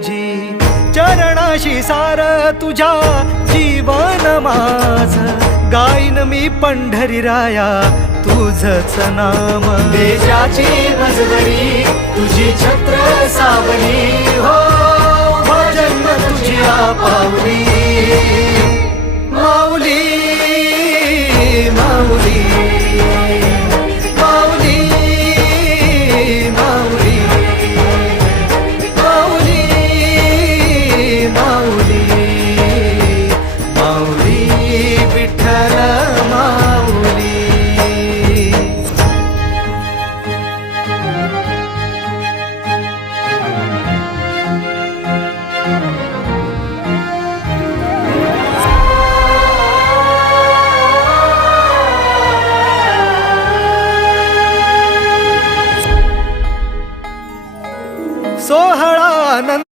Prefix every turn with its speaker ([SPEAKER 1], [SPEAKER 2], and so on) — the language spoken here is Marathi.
[SPEAKER 1] तुझी चरणाशी सार तुझ्या जीवन माझ. गायन मी पंढरी राया तुझच नाम.
[SPEAKER 2] देशाची मजबरी तुझी छत्र सावली. हो, हो जन्म तुझी पावली सोहळा आनंद